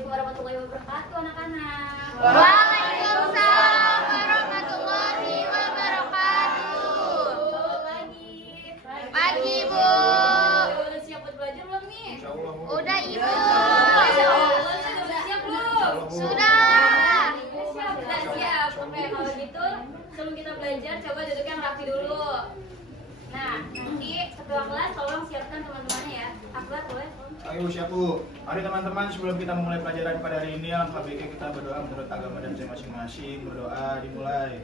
Assalamualaikum warahmatullahi wabarakatuh, anak-anak. Waalaikumsalam warahmatullahi wabarakatuh. Selamat pagi. Pagi, Bu. Udah siap buat belajar belum nih? Udah, Ibu. Udah siap belum? Sudah. Udah siap. Oke, kalau gitu sebelum kita belajar coba duduk yang rapi dulu. Nah, nanti setelah kelas tolong siapkan teman-temannya ya. Akbar boleh? Ayo siap Bu. Mari teman-teman, sebelum kita memulai pelajaran pada hari ini, alangkah baiknya kita berdoa menurut agama dan saya masing-masing. Berdoa dimulai.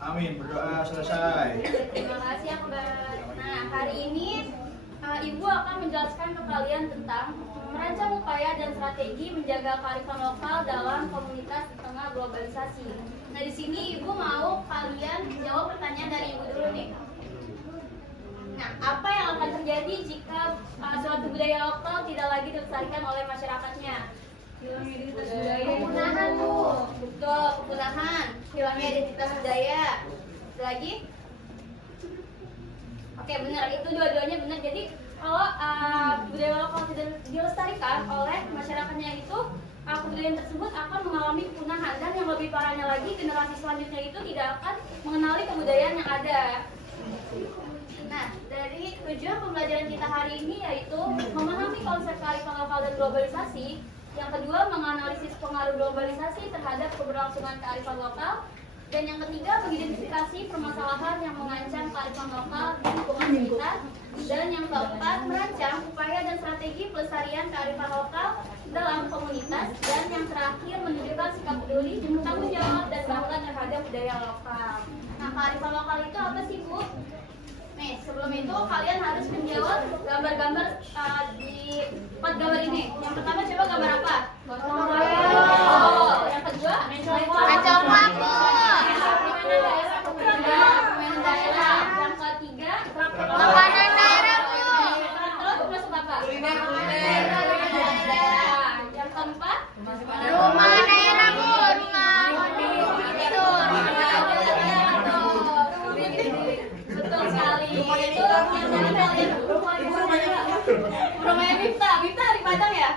Amin. Berdoa selesai. Terima kasih Akbar. Nah, hari ini Ibu akan menjelaskan ke kalian tentang merancang upaya dan strategi menjaga kearifan lokal dalam komunitas di tengah globalisasi. Nah, di sini Ibu mau kalian jawab pertanyaan dari Ibu dulu nih. Nah, apa yang akan terjadi jika suatu budaya lokal tidak lagi dilestarikan oleh masyarakatnya? Hilangnya identitas budaya. Kepunahan, Bu. Betul, kepunahan. Hilangnya identitas budaya. Ada lagi? Oke, benar. Itu dua-duanya benar. Jadi, kalau budaya lokal tidak dilestarikan oleh masyarakatnya itu, kebudayaan tersebut akan mengalami kepunahan. Dan yang lebih parahnya lagi, generasi selanjutnya itu tidak akan mengenali kebudayaan yang ada. Nah, dari tujuan pembelajaran kita hari ini yaitu memahami konsep kearifan lokal dan globalisasi. Yang kedua, menganalisis pengaruh globalisasi terhadap keberlangsungan kearifan lokal. Dan yang ketiga, mengidentifikasi permasalahan yang mengancam kearifan lokal di lingkungan kita. Dan yang keempat, merancang upaya dan strategi pelestarian kearifan lokal dalam komunitas. Dan yang terakhir, menunjukkan sikap peduli, tanggung jawab, dan bangga terhadap budaya lokal. Nah, kearifan lokal itu apa sih, Bu? Nih, sebelum itu kalian harus menjawab gambar-gambar di 4 gambar ini. Yang pertama coba gambar apa? Gotong royong. Yang kedua, Kacang laku. permainan daerah. Yang ketiga, Makanan daerah, Bu. terus masuk apa? Kuliner. Yang keempat, Rumah daerah, Bu. Rumah itu. betul sekali. Itu yang tadi kalian rumahnya Miftah di Padang ya?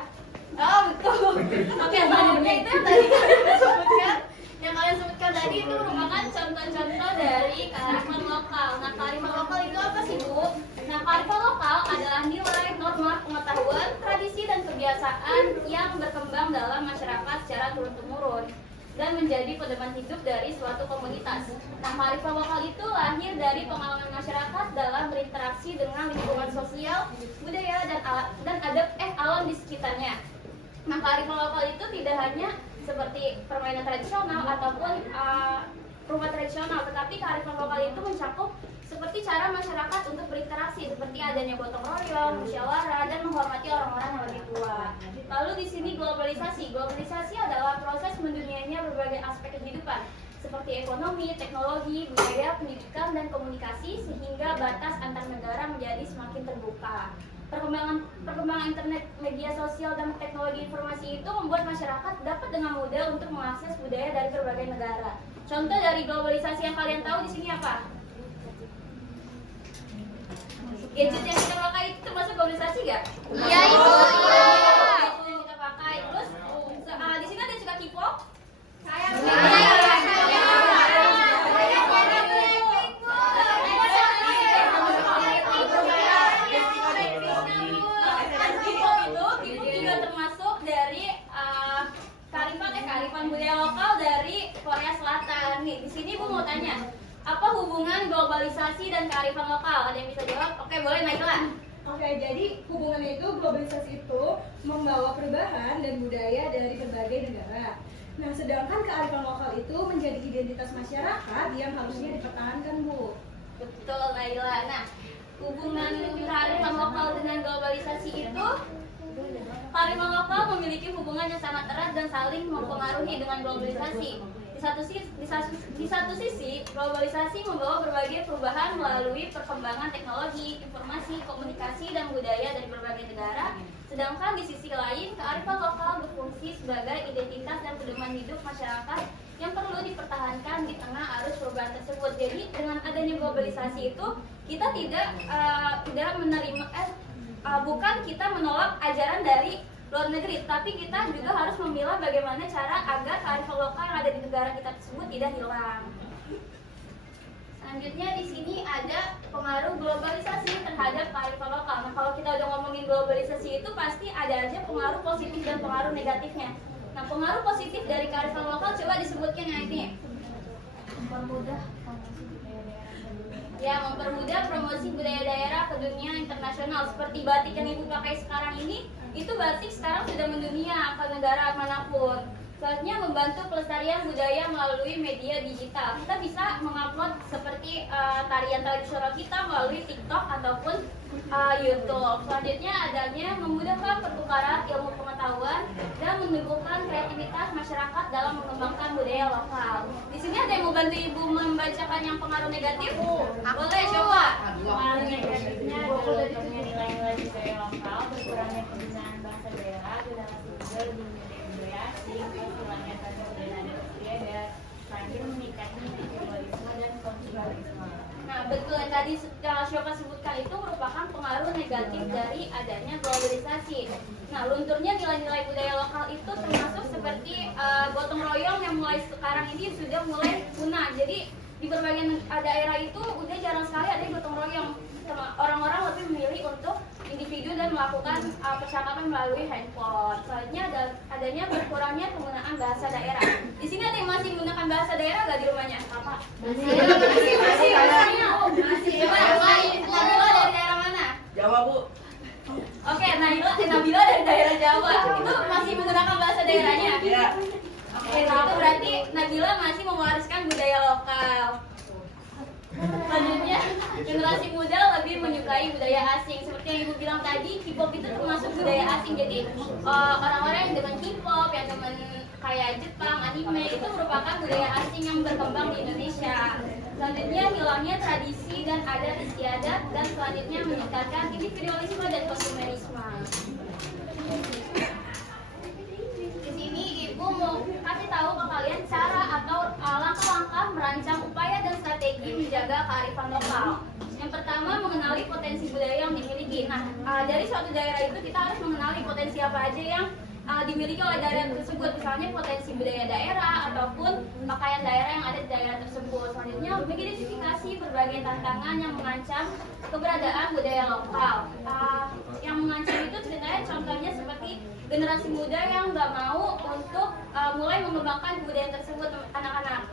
Oh betul. Oke, oke, itu yang tadi kalian sebutkan. Yang kalian sebutkan tadi itu merupakan contoh-contoh dari kearifan lokal. Nah, kearifan lokal itu apa sih, Bu? Nah, kearifan lokal adalah nilai, norma, pengetahuan, tradisi, dan kebiasaan yang berkembang dalam masyarakat secara turun-temurun dan menjadi pedoman hidup dari suatu komunitas. Nah, kearifan lokal itu lahir dari pengalaman masyarakat dalam berinteraksi dengan lingkungan sosial, budaya, dan alam di sekitarnya. Nah, kearifan lokal itu tidak hanya seperti permainan tradisional ataupun rumah tradisional, tetapi kearifan lokal itu mencakup seperti cara masyarakat untuk berinteraksi, seperti adanya gotong royong, musyawarah, dan menghormati orang-orang yang lebih tua. Lalu di sini globalisasi. Globalisasi adalah proses mendunianya berbagai aspek kehidupan, seperti ekonomi, teknologi, budaya, pendidikan, dan komunikasi, sehingga batas antar negara menjadi semakin terbuka. Perkembangan internet, media sosial, dan teknologi informasi itu membuat masyarakat dapat dengan mudah untuk mengakses budaya dari berbagai negara. Contoh dari globalisasi yang kalian tahu di sini apa? Gadget yang kita pakai itu termasuk globalisasi nggak? Iya, Ibu. Iya. Gadget yang kita pakai. Terus di sini ada juga K-pop. Saya juga termasuk dari kearifan budaya lokal dari Korea Selatan. Nih, di sini Bu mau tanya, apa hubungan globalisasi dan kearifan lokal? Ada yang bisa jawab? Oke, boleh Naila. Oke, jadi hubungannya itu globalisasi itu membawa perubahan dan budaya dari berbagai negara. Nah, sedangkan kearifan lokal itu menjadi identitas masyarakat yang harusnya dipertahankan, Bu. Betul, Naila. Nah, hubungan kearifan lokal dengan globalisasi itu, kearifan lokal memiliki hubungan yang sangat erat dan saling mempengaruhi dengan globalisasi. Di satu sisi, globalisasi membawa berbagai perubahan melalui perkembangan teknologi, informasi, komunikasi, dan budaya dari berbagai negara. Sedangkan di sisi lain, kearifan lokal berfungsi sebagai identitas dan pedoman hidup masyarakat yang perlu dipertahankan di tengah arus perubahan tersebut. Jadi dengan adanya globalisasi itu, kita tidak menerima bukan kita menolak ajaran dari luar negeri, tapi kita juga harus memilah bagaimana cara agar kearifan lokal yang ada di negara kita tersebut tidak hilang. Selanjutnya di sini ada pengaruh globalisasi terhadap kearifan lokal. Nah, kalau kita udah ngomongin globalisasi itu pasti ada aja pengaruh positif dan pengaruh negatifnya. Nah, pengaruh positif dari kearifan lokal coba disebutkan yang ini. Mempermudah promosi budaya daerah ke dunia internasional. Seperti batik yang ibu pakai sekarang ini, itu batik sekarang sudah mendunia ke negara manapun. Selanjutnya membantu pelestarian budaya melalui media digital. Kita bisa mengupload seperti tarian tradisional kita melalui TikTok ataupun YouTube. Selanjutnya adanya memudahkan pertukaran ilmu pengetahuan dan menumbuhkan kreativitas masyarakat dalam mengembangkan budaya lokal. Di sini ada yang mau bantu ibu membacakan yang pengaruh negatif? Boleh coba. Pengaruh negatifnya adalah nilai-nilai budaya lokal, berkurangnya penggunaan bahasa daerah, generasi muda lebih menyukai budaya asing, hilangnya tanda budaya nada berbeda, semakin meningkatnya individualisme dan konsumerisme. Nah, betul yang tadi Syoka sebutkan itu merupakan pengaruh negatif dari adanya globalisasi. Nah, lunturnya nilai-nilai budaya lokal itu termasuk seperti gotong royong yang mulai sekarang ini sudah mulai punah. Jadi di berbagai daerah itu udah jarang sekali ada gotong royong. Orang-orang lebih memilih untuk individu dan melakukan percakapan melalui handphone. Selanjutnya adanya berkurangnya penggunaan bahasa daerah. Di sini ada yang masih menggunakan bahasa daerah nggak di rumahnya? Apa? Masih. Coba Nabila dari daerah mana? Jawa, Bu. Oke, Nabila dari daerah Jawa. Itu masih menggunakan bahasa daerahnya? Iya. Oke, itu berarti Nabila masih mewariskan budaya lokal. Selanjutnya, generasi muda lebih menyukai budaya asing. Seperti yang ibu bilang tadi, K-pop itu termasuk budaya asing. Jadi orang-orang yang dengan K-pop, yang dengan kayak Jepang, anime itu merupakan budaya asing yang berkembang di Indonesia. Selanjutnya, hilangnya tradisi dan adat istiadat, dan selanjutnya meningkatkan individualisme dan konsumerisme. Di sini ibu mau kasih tahu ke kalian cara atau langkah-langkah merancang upaya dan strategi menjaga kearifan lokal. Yang pertama, mengenali potensi budaya yang dimiliki. Nah, dari suatu daerah itu kita harus mengenali potensi apa aja yang dimiliki oleh daerah tersebut. Misalnya potensi budaya daerah ataupun pakaian daerah yang ada di daerah tersebut. Selanjutnya, mengidentifikasi berbagai tantangan yang mengancam keberadaan budaya lokal. Yang mengancam itu ceritanya contohnya seperti generasi muda yang nggak mau untuk mulai mengembangkan kebudayaan tersebut anak-anak.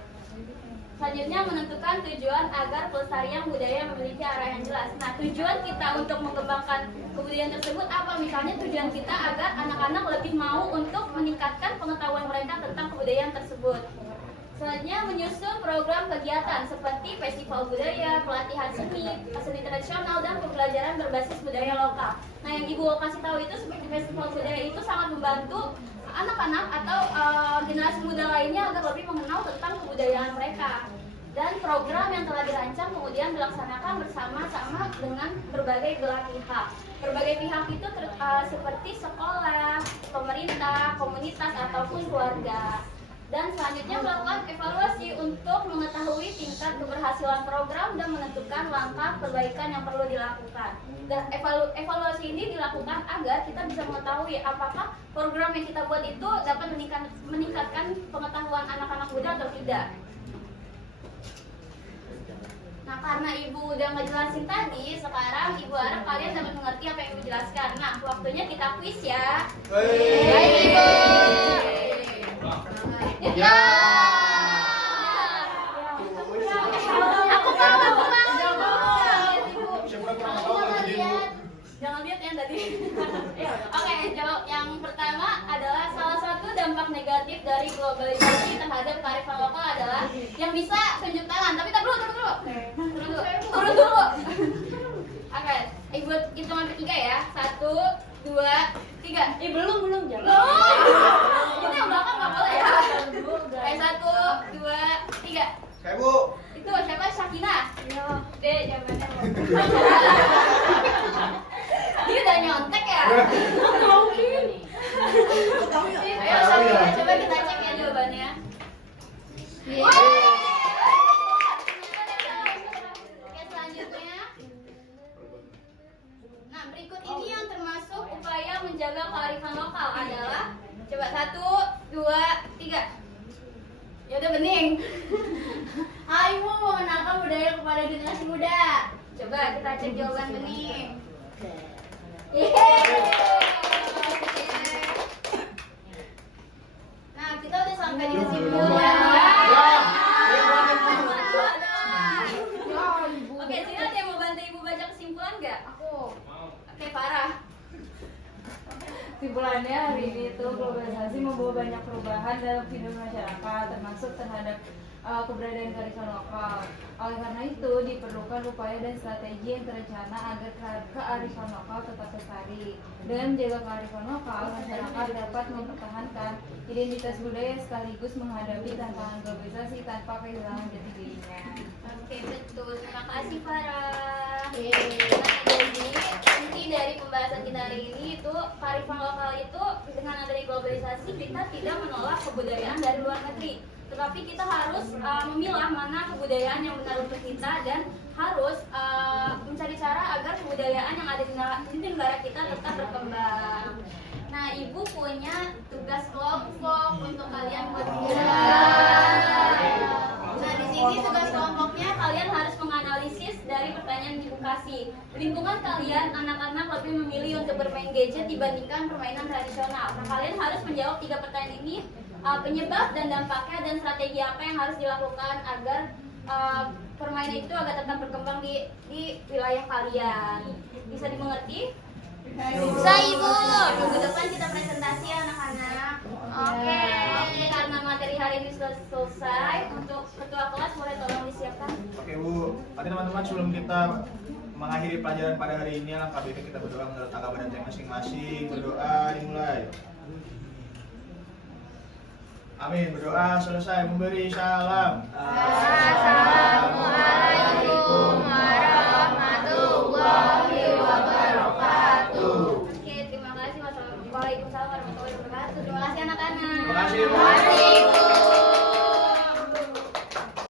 Selanjutnya, menentukan tujuan agar pelestarian budaya memiliki arah yang jelas. Nah, tujuan kita untuk mengembangkan kebudayaan tersebut apa? Misalnya tujuan kita agar anak-anak lebih mau untuk meningkatkan pengetahuan mereka tentang kebudayaan tersebut. Selanjutnya, menyusun program kegiatan seperti festival budaya, pelatihan seni tradisional, dan pembelajaran berbasis budaya lokal. Nah, yang ibu kasih tahu itu seperti festival budaya itu sangat membantu anak-anak atau generasi muda lainnya agar lebih mengenal tentang kebudayaan mereka. Dan program yang telah dirancang kemudian dilaksanakan bersama-sama dengan berbagai belah pihak. Berbagai pihak itu seperti sekolah, pemerintah, komunitas, ataupun keluarga. Dan selanjutnya melakukan evaluasi untuk mengetahui tingkat keberhasilan program dan menentukan langkah perbaikan yang perlu dilakukan. Dan evaluasi ini dilakukan agar kita bisa mengetahui apakah program yang kita buat itu dapat meningkatkan pengetahuan anak-anak muda atau tidak. Nah, karena ibu udah ngejelasin tadi, sekarang ibu harap kalian dapat mengerti apa yang ibu jelaskan. Nah, waktunya kita quiz ya. Baik, Ibu. Ya. Aku mau. Jangan lihat ya tadi. Oke, jawab yang pertama adalah salah satu dampak negatif dari globalisasi terhadap kearifan lokal adalah yang bisa tunjuk tangan. Tapi turun dulu. Oke, ibu hitungan ketiga ya. 1, 2, 3. Belum jawab. Ini yang belakang nggak boleh ya. Oke, 1, 2, 3. Kayak Bu. Itu siapa? Syakina. Iya. Dek, jawabannya lo. Dia udah nyontek ya? Mungkin. Ayo, Syakina, coba kita cek ya jawabannya. Oke, selanjutnya. Nah, berikut ini yang menjaga kearifan lokal adalah coba 1, 2, 3. Ya udah bening. Aimu mengenalkan budaya kepada generasi muda. Coba kita cek jawaban bening. Nah, kita udah sampai di kesimpulan. Oke, sini ada yang mau bantu ibu baca kesimpulan nggak? Aku. Oke, Farah. Kesimpulannya hari ini itu globalisasi membawa banyak perubahan dalam kehidupan masyarakat, termasuk terhadap keberadaan kearifan lokal. Oleh karena itu diperlukan upaya dan strategi yang terencana agar kearifan lokal tetap lestari. Dengan menjaga kearifan lokal, masyarakat dapat mempertahankan identitas budaya sekaligus menghadapi tantangan globalisasi tanpa kehilangan jati dirinya. Oke, betul. Terima kasih, Farah. Jadi, inti dari pembahasan kita hari ini itu kearifan lokal itu dengan adanya globalisasi kita tidak menolak kebudayaan dari luar negeri. Tetapi kita harus memilah mana kebudayaan yang benar untuk kita dan harus mencari cara agar kebudayaan yang ada di negara kita tetap berkembang. Nah, Ibu punya tugas kelompok untuk kalian berdua. Nah, di sini tugas kelompoknya kalian harus menganalisis dari pertanyaan yang Ibu kasih. Lingkungan kalian, anak-anak lebih memilih untuk bermain gadget dibandingkan permainan tradisional. Nah, kalian harus menjawab 3 pertanyaan ini. Penyebab dan dampaknya dan strategi apa yang harus dilakukan agar permainan itu agar tetap berkembang di wilayah kalian. Bisa dimengerti? Bisa, Ibu. Minggu depan kita presentasi ya, anak-anak. Oke, karena materi hari ini sudah selesai, untuk ketua kelas boleh tolong disiapkan. Oke Bu, oke teman-teman, sebelum kita mengakhiri pelajaran pada hari ini, alangkah baiknya kita berdoa menurut agama dan tema masing-masing. Berdoa dimulai. Amin. Berdoa selesai. Memberi salam. Assalamualaikum